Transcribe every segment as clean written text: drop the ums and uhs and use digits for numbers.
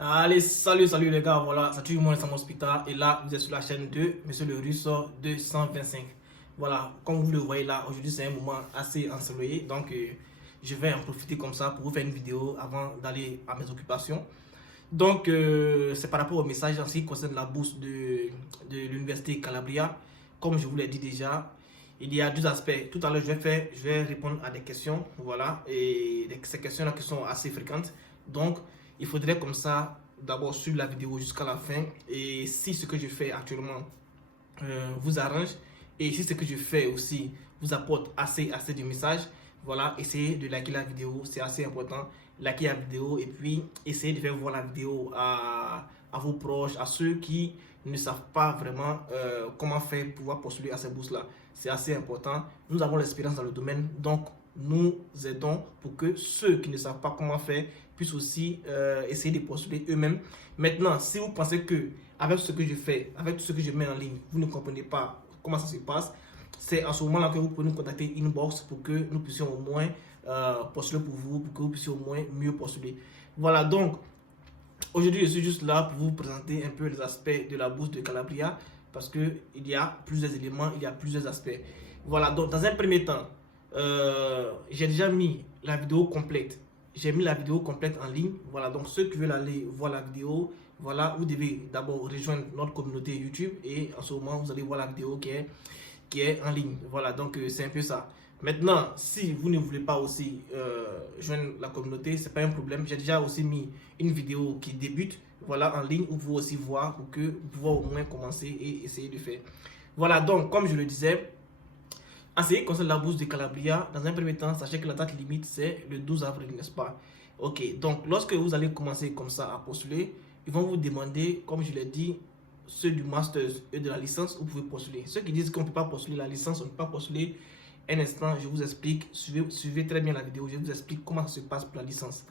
Allez, salut les gars, voilà, c'est toujours moi, Sam Hospital, et là, vous êtes sur la chaîne de Monsieur le Russe 225. Voilà, comme vous le voyez là, aujourd'hui c'est un moment assez ensoleillé, donc je vais en profiter comme ça pour vous faire une vidéo avant d'aller à mes occupations. Donc, c'est par rapport au message en ce qui concerne la bourse de l'Université Calabria. Comme je vous l'ai dit déjà, il y a deux aspects. Tout à l'heure, je vais répondre à des questions, voilà, et ces questions-là qui sont assez fréquentes. Donc, il faudrait comme ça, d'abord suivre la vidéo jusqu'à la fin. Et si ce que je fais actuellement vous arrange, et si ce que je fais aussi vous apporte assez de messages, voilà, essayez de liker la vidéo, c'est assez important. Liker la vidéo et puis essayez de faire voir la vidéo à vos proches, à ceux qui ne savent pas vraiment comment faire pour pouvoir postuler à ces bourses-là. C'est assez important. Nous avons l'expérience dans le domaine, donc nous aidons pour que ceux qui ne savent pas comment faire puissent aussi essayer de postuler eux-mêmes. Maintenant, si vous pensez que avec ce que je fais, avec tout ce que je mets en ligne, vous ne comprenez pas comment ça se passe, c'est à ce moment-là que vous pouvez nous contacter inbox pour que nous puissions au moins postuler pour vous, pour que vous puissiez au moins mieux postuler. Voilà, donc aujourd'hui je suis juste là pour vous présenter un peu les aspects de la bourse de Calabria parce qu'il y a plusieurs éléments, il y a plusieurs aspects. Voilà, donc dans un premier temps, j'ai déjà mis la vidéo complète. J'ai mis la vidéo complète en ligne. Voilà, donc ceux qui veulent aller voir la vidéo, voilà, vous devez d'abord rejoindre notre communauté YouTube et en ce moment, vous allez voir la vidéo qui est en ligne. Voilà, donc c'est un peu ça. Maintenant, si vous ne voulez pas aussi joindre la communauté, c'est pas un problème. J'ai déjà aussi mis une vidéo qui débute, voilà, en ligne où vous pouvez aussi voir pour que vous pouvez au moins commencer et essayer de faire. Voilà, donc comme je le disais, en ce qui concerne la bourse de Calabria, dans un premier temps, sachez que la date limite c'est le 12 avril, n'est-ce pas? Ok, donc lorsque vous allez commencer comme ça à postuler, ils vont vous demander, comme je l'ai dit, ceux du master et de la licence, vous pouvez postuler. Ceux qui disent qu'on ne peut pas postuler la licence, on ne peut pas postuler. Un instant, je vous explique, suivez très bien la vidéo, je vous explique comment ça se passe pour la licence.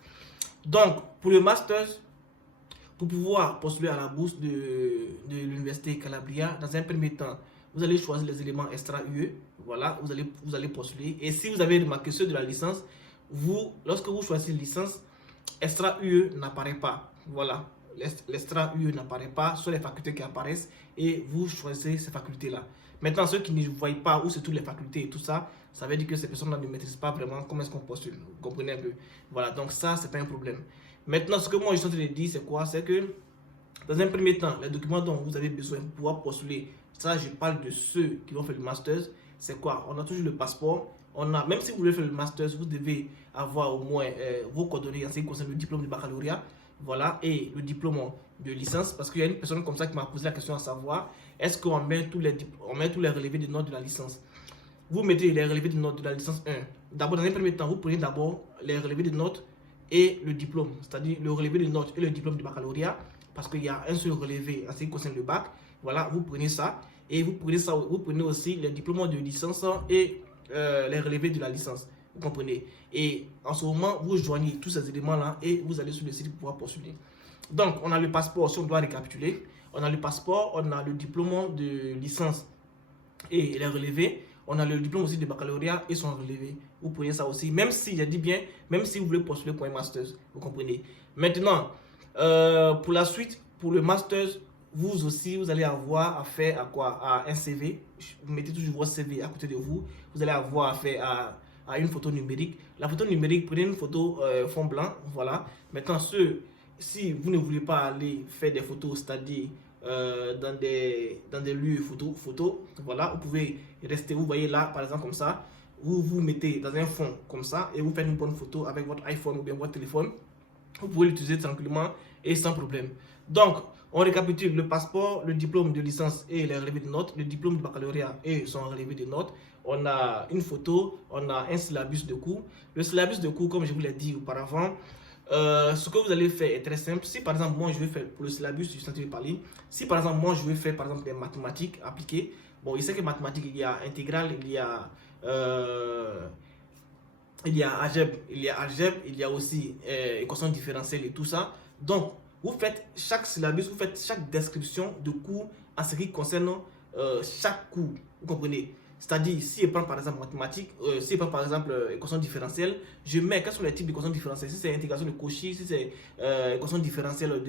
Donc, pour le master, pour pouvoir postuler à la bourse de l'Université Calabria, dans un premier temps, vous allez choisir les éléments extra UE. Voilà, vous allez postuler. Et si vous avez remarqué ceux de la licence, lorsque vous choisissez licence, extra UE n'apparaît pas. Voilà, l'extra UE n'apparaît pas sur les facultés qui apparaissent et vous choisissez ces facultés-là. Maintenant, ceux qui ne voient pas où c'est toutes les facultés et tout ça, ça veut dire que ces personnes-là ne maîtrisent pas vraiment comment est-ce qu'on postule. Vous comprenez un peu? Voilà, donc ça, c'est pas un problème. Maintenant, ce que moi je suis en train de dire, c'est quoi? C'est que dans un premier temps, les documents dont vous avez besoin pour pouvoir postuler, ça, je parle de ceux qui vont faire le master. C'est quoi? On a toujours le passeport. Même si vous voulez faire le master, vous devez avoir au moins vos coordonnées en ce qui concerne le diplôme de baccalauréat. Voilà, et le diplôme de licence. Parce qu'il y a une personne comme ça qui m'a posé la question à savoir est-ce qu'on met tous les relevés de notes de la licence? Vous mettez les relevés de notes de la licence 1. D'abord, dans un premier temps, vous prenez d'abord les relevés de notes et le diplôme, c'est-à-dire le relevé de notes et le diplôme du baccalauréat, parce qu'il y a un seul relevé en ce qui concerne le bac. Voilà, vous prenez ça et vous prenez aussi les diplômes de licence et les relevés de la licence. Vous comprenez? Et en ce moment, vous joignez tous ces éléments-là et vous allez sur le site pour pouvoir postuler. Donc, on a le passeport, si on doit récapituler. On a le passeport, on a le diplôme de licence et les relevés. On a le diplôme aussi de baccalauréat et son relevé. Vous prenez ça aussi, même si, je dis bien, même si vous voulez postuler pour un master, vous comprenez. Maintenant, pour la suite, pour le master, vous aussi, vous allez avoir affaire à quoi? À un CV. Vous mettez toujours votre CV à côté de vous. Vous allez avoir affaire à une photo numérique. La photo numérique, prenez une photo fond blanc, voilà. Maintenant, si vous ne voulez pas aller faire des photos, c'est-à-dire dans des lieux photo, voilà, vous pouvez rester, vous voyez là, par exemple, comme ça, vous vous mettez dans un fond comme ça et vous faites une bonne photo avec votre iPhone ou bien votre téléphone. Vous pouvez l'utiliser tranquillement et sans problème. Donc, on récapitule le passeport, le diplôme de licence et les relevés de notes, le diplôme de baccalauréat et son relevé de notes. On a une photo, on a un syllabus de cours. Le syllabus de cours, comme je vous l'ai dit auparavant, ce que vous allez faire est très simple. Si par exemple, moi je vais faire pour le syllabus, je suis en train de parler. Si par exemple, moi je vais faire par exemple des mathématiques appliquées, bon, il sait que mathématiques, il y a intégrale, il y a algèbre, il y a aussi équation différentielle et tout ça. Donc, vous faites chaque syllabus, vous faites chaque description de cours en ce qui concerne chaque cours. Vous comprenez? C'est-à-dire, si je prends par exemple mathématiques, si je prends par exemple équation différentielle, je mets quels sont les types d'équations différentielles. Si c'est intégration de Cauchy, si c'est équation différentielle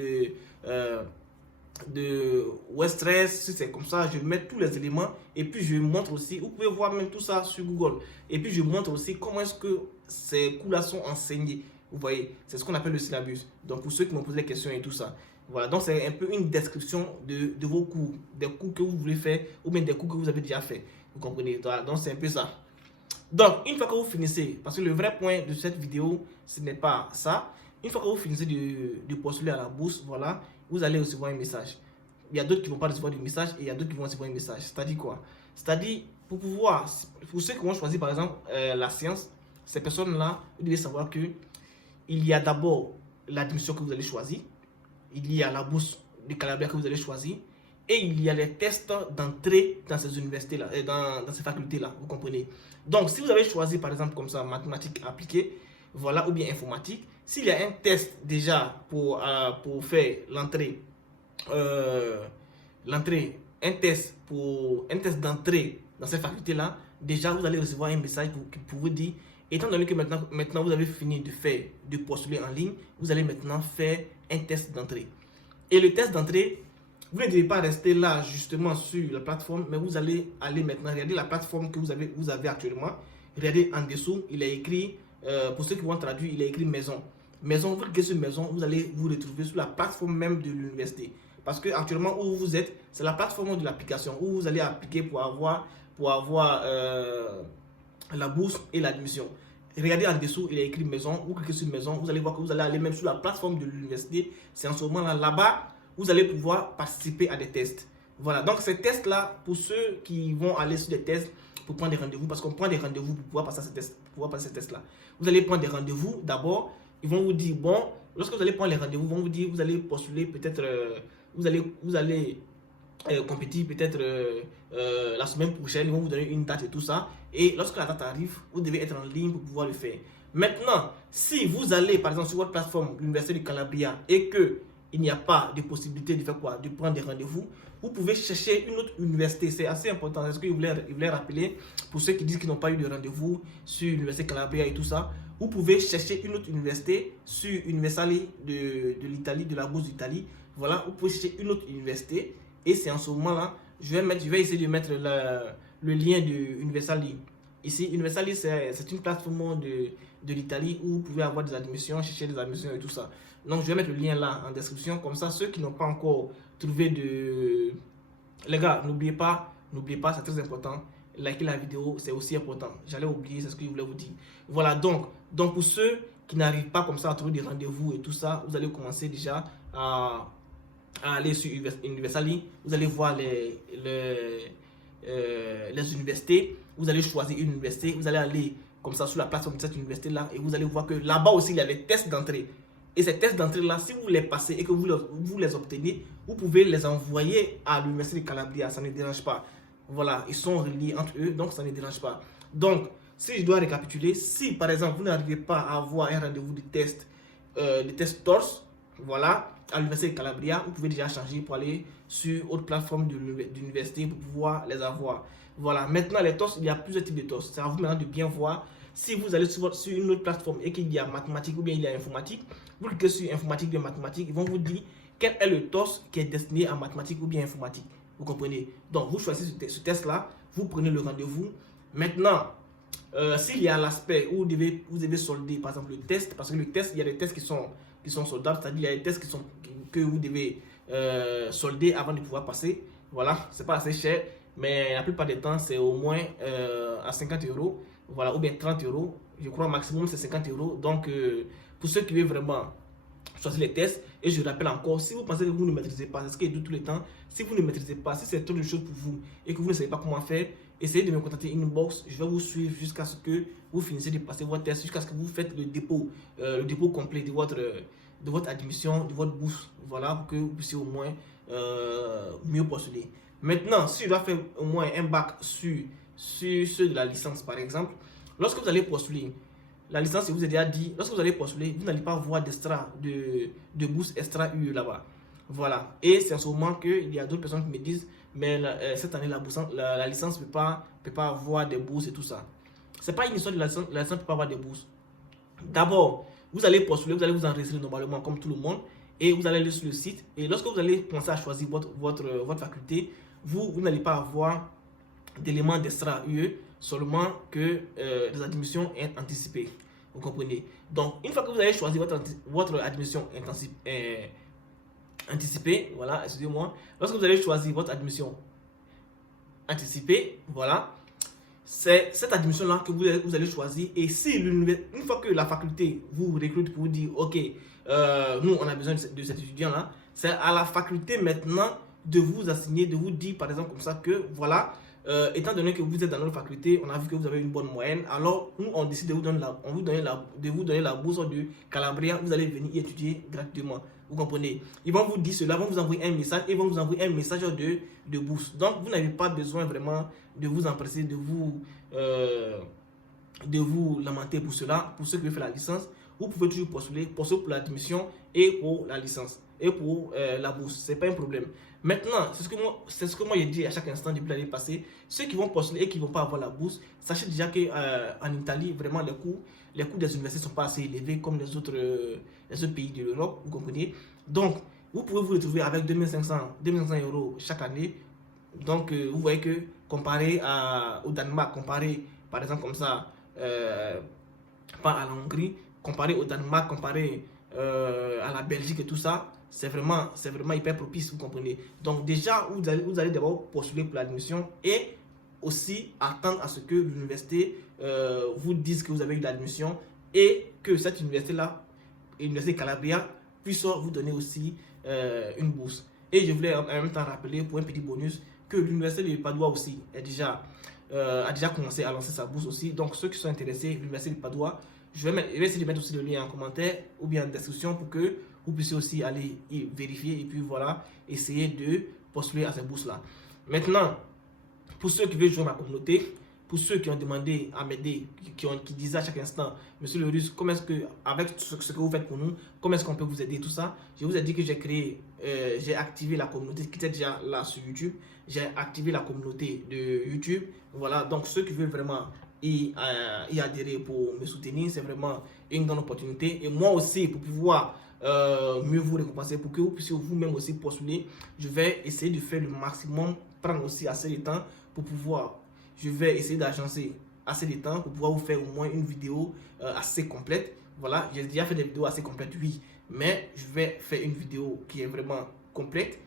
de Westress, si c'est comme ça, je mets tous les éléments et puis je montre aussi, vous pouvez voir même tout ça sur Google. Et puis je montre aussi comment est-ce que ces cours-là sont enseignés. Vous voyez, c'est ce qu'on appelle le syllabus. Donc pour ceux qui m'ont posé des questions et tout ça. Voilà, donc c'est un peu une description de vos cours, des cours que vous voulez faire ou bien des cours que vous avez déjà fait. Vous comprenez? Voilà, donc c'est un peu ça. Donc une fois que vous finissez, parce que le vrai point de cette vidéo, ce n'est pas ça. Une fois que vous finissez de postuler à la bourse, voilà, vous allez recevoir un message. Il y a d'autres qui ne vont pas recevoir de message et il y a d'autres qui vont recevoir un message. C'est-à-dire quoi? C'est-à-dire, pour ceux qui vont choisir par exemple la science, ces personnes-là, vous devez savoir que il y a d'abord l'admission que vous allez choisir, il y a la bourse de Calabria que vous allez choisir, et il y a les tests d'entrée dans ces universités-là, dans ces facultés-là, vous comprenez? Donc, si vous avez choisi par exemple comme ça, mathématiques appliquées, voilà, ou bien informatique, s'il y a un test déjà pour faire l'entrée, un test d'entrée dans ces facultés-là, déjà vous allez recevoir un message pour vous dire, étant donné que maintenant vous avez fini de postuler en ligne, vous allez maintenant faire un test d'entrée. Et le test d'entrée, vous ne devez pas rester là justement sur la plateforme, mais vous allez aller maintenant regarder la plateforme que vous avez actuellement. Regardez en dessous, il est écrit, pour ceux qui vont traduire, il est écrit maison. Maison, vous cliquez sur maison, vous allez vous retrouver sur la plateforme même de l'université. Parce que actuellement où vous êtes, c'est la plateforme de l'application où vous allez appliquer pour avoir la bourse et l'admission. Regardez en dessous, il est écrit maison. Vous cliquez sur maison, vous allez voir que vous allez aller même sur la plateforme de l'université. C'est en ce moment là-bas, vous allez pouvoir participer à des tests. Voilà, donc ces tests-là, pour ceux qui vont aller sur des tests pour prendre des rendez-vous, parce qu'on prend des rendez-vous pour pouvoir passer ces tests-là. Vous allez prendre des rendez-vous d'abord. Ils vont vous dire, bon, lorsque vous allez prendre les rendez-vous, ils vont vous dire, vous allez postuler peut-être, vous allez compétir peut-être la semaine prochaine, ils vont vous donner une date et tout ça. Et lorsque la date arrive, vous devez être en ligne pour pouvoir le faire. Maintenant, si vous allez par exemple sur votre plateforme, l'Université de Calabria, et que il n'y a pas de possibilité de faire quoi, de prendre des rendez-vous, vous pouvez chercher une autre université. C'est assez important. Est-ce que vous voulez rappeler pour ceux qui disent qu'ils n'ont pas eu de rendez-vous sur l'Université de Calabria et tout ça? Vous pouvez chercher une autre université sur Universali de l'Italie, de la bourse d'Italie. Voilà, vous pouvez chercher une autre université. Et c'est en ce moment-là, je vais essayer de mettre le lien de Universali. Ici, Universali, c'est une plateforme de l'Italie où vous pouvez avoir des admissions, chercher des admissions et tout ça. Donc, je vais mettre le lien là en description. Comme ça, ceux qui n'ont pas encore trouvé de... Les gars, n'oubliez pas, c'est très important. Likez la vidéo, c'est aussi important. J'allais oublier, c'est ce que je voulais vous dire. Voilà, donc pour ceux qui n'arrivent pas comme ça à trouver des rendez-vous et tout ça, vous allez commencer déjà à aller sur Universali. Vous allez voir les universités. Vous allez choisir une université. Vous allez aller comme ça sur la plateforme de cette université-là et vous allez voir que là-bas aussi, il y a les tests d'entrée. Et ces tests d'entrée-là, si vous les passez et que vous les obtenez, vous pouvez les envoyer à l'Université de Calabria. Ça ne dérange pas. Voilà, ils sont reliés entre eux, donc ça ne dérange pas. Donc, si je dois récapituler, si par exemple vous n'arrivez pas à avoir un rendez-vous de test TORS, voilà, à l'Université de Calabria, vous pouvez déjà changer pour aller sur autre plateforme de l'université pour pouvoir les avoir. Voilà, maintenant les TORS, il y a plusieurs types de TORS. C'est à vous maintenant de bien voir. Si vous allez sur une autre plateforme et qu'il y a mathématiques ou bien il y a informatique, vous cliquez sur informatique ou mathématiques, ils vont vous dire quel est le TORS qui est destiné à mathématiques ou bien informatique. Vous comprenez? Donc, vous choisissez ce test-là, vous prenez le rendez-vous. Maintenant, s'il y a l'aspect où vous devez solder, par exemple, le test, parce que le test, il y a des tests qui sont soldables, c'est-à-dire il y a des tests que vous devez solder avant de pouvoir passer. Voilà, c'est pas assez cher, mais la plupart des temps, c'est au moins à 50 €, voilà, ou bien 30 €. Je crois maximum c'est 50 €. Donc, pour ceux qui veulent vraiment choisir les tests, et je rappelle encore, si vous pensez que vous ne maîtrisez pas, c'est ce que je dis tout le temps, si vous ne maîtrisez pas, si c'est trop de choses pour vous et que vous ne savez pas comment faire, essayez de me contacter inbox, je vais vous suivre jusqu'à ce que vous finissez de passer votre test, jusqu'à ce que vous faites le dépôt complet de votre admission, de votre bourse, voilà, pour que vous puissiez au moins mieux postuler. Maintenant, si je dois faire au moins un bac sur ceux de la licence par exemple, lorsque vous allez postuler, la licence, je vous ai déjà dit, lorsque vous allez postuler, vous n'allez pas voir d'extra, de bourse extra UE là-bas. Voilà. Et c'est en ce moment qu'il y a d'autres personnes qui me disent, mais cette année, la licence ne peut pas avoir des bourses et tout ça. C'est pas une histoire de la licence ne peut pas avoir des bourses. D'abord, vous allez postuler, vous allez vous enregistrer normalement comme tout le monde et vous allez aller sur le site. Et lorsque vous allez penser à choisir votre faculté, vous n'allez pas avoir d'éléments d'extra UE, seulement que des admissions anticipées. Vous comprenez? Donc, une fois que vous avez choisi votre admission anticipée, voilà, excusez-moi, lorsque vous allez choisir votre admission anticipée, voilà, c'est cette admission-là que vous allez choisir. Et si une fois que la faculté vous recrute pour vous dire, ok, nous on a besoin de cet étudiant-là, c'est à la faculté maintenant de vous assigner, de vous dire par exemple comme ça que voilà, étant donné que vous êtes dans notre faculté, on a vu que vous avez une bonne moyenne, alors nous on décide de vous donner la bourse de Calabria, vous allez venir y étudier gratuitement. Vous comprenez? Ils vont vous dire cela, ils vont vous envoyer un message, et vont vous envoyer un message de bourse. Donc vous n'avez pas besoin vraiment de vous empresser, de vous lamenter pour cela. Pour ceux qui veulent faire la licence, vous pouvez toujours postuler pour l'admission et pour la licence et pour la bourse. C'est pas un problème. Maintenant, c'est ce que moi j'ai dit à chaque instant depuis l'année passée. Ceux qui vont postuler et qui ne vont pas avoir la bourse, sachez déjà qu'en Italie, vraiment les coûts des universités ne sont pas assez élevés comme les autres pays de l'Europe, vous comprenez. Donc, vous pouvez vous retrouver avec 2500 € chaque année. Donc, vous voyez que comparé au Danemark, comparé par exemple comme ça, pas à la Hongrie, comparé au Danemark, comparé à la Belgique et tout ça, c'est vraiment hyper propice, vous comprenez. Donc déjà, vous allez d'abord postuler pour l'admission et aussi attendre à ce que l'université vous dise que vous avez eu l'admission et que cette université-là, l'université Calabria, puisse vous donner aussi une bourse. Et je voulais en même temps rappeler pour un petit bonus que l'université de Padoue aussi a déjà commencé à lancer sa bourse aussi. Donc ceux qui sont intéressés, l'université de Padoue, je vais essayer de mettre aussi le lien en commentaire ou bien en description pour que vous puissiez aussi aller y vérifier et puis voilà, essayer de postuler à ces bourses-là. Maintenant, pour ceux qui veulent joindre ma communauté, pour ceux qui ont demandé à m'aider, qui disaient à chaque instant, Monsieur le Russe, comment est-ce que, avec ce que vous faites pour nous, comment est-ce qu'on peut vous aider, tout ça, je vous ai dit que j'ai activé la communauté qui était déjà là sur YouTube. J'ai activé la communauté de YouTube. Voilà, donc ceux qui veulent vraiment y adhérer pour me soutenir, c'est vraiment une grande opportunité. Et moi aussi, pour pouvoir mieux vous récompenser, pour que vous puissiez vous-même aussi postuler, je vais essayer de faire le maximum, prendre aussi assez de temps pour pouvoir, je vais essayer d'agencer assez de temps pour pouvoir vous faire au moins une vidéo assez complète. Voilà, j'ai déjà fait des vidéos assez complètes, oui, mais je vais faire une vidéo qui est vraiment complète,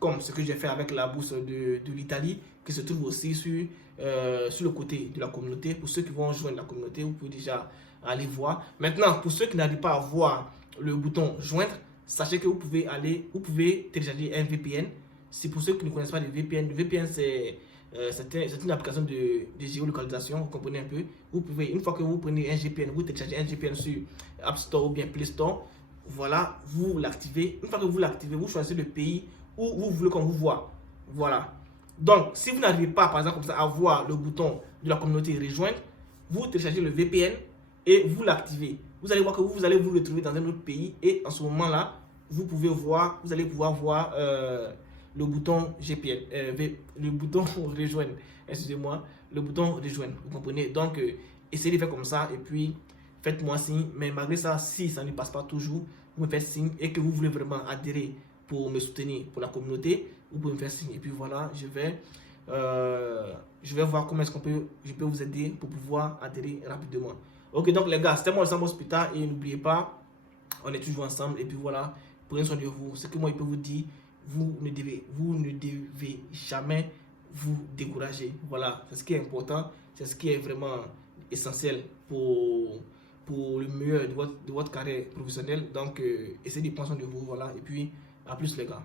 comme ce que j'ai fait avec la bourse de l'Italie, qui se trouve aussi sur le côté de la communauté. Pour ceux qui vont joindre la communauté, vous pouvez déjà aller voir. Maintenant, pour ceux qui n'arrivent pas à voir le bouton joindre, sachez que vous pouvez télécharger un VPN. C'est pour ceux qui ne connaissent pas le VPN. Le VPN, c'est une application de géolocalisation, vous comprenez un peu. Vous pouvez, une fois que vous prenez un VPN, vous téléchargez un VPN sur App Store ou bien Play Store, voilà, vous l'activez. Une fois que vous l'activez, vous choisissez le pays où vous voulez qu'on vous voit. Voilà. Donc, si vous n'arrivez pas, par exemple, comme ça, à voir le bouton de la communauté rejoindre, vous téléchargez le VPN et vous l'activez. Vous allez voir que vous allez vous retrouver dans un autre pays et en ce moment-là, vous allez pouvoir voir le bouton GPN, le bouton rejoindre. Excusez-moi, le bouton rejoindre. Vous comprenez? Donc, essayez de faire comme ça et puis faites-moi signe. Mais malgré ça, si ça ne passe pas toujours, vous me faites signe et que vous voulez vraiment adhérer pour me soutenir pour la communauté, vous pouvez me faire signe et puis voilà, je vais voir comment est-ce je peux vous aider pour pouvoir adhérer rapidement. Ok, donc les gars, c'était moi le Sam Hospital et n'oubliez pas, on est toujours ensemble et puis voilà, prenez soin de vous. Ce que moi je peux vous dire, vous ne devez jamais vous décourager. Voilà, c'est ce qui est important, c'est ce qui est vraiment essentiel pour le meilleur de votre carrière professionnelle. Donc, essayez de prendre soin de vous, voilà, et puis à plus les gars.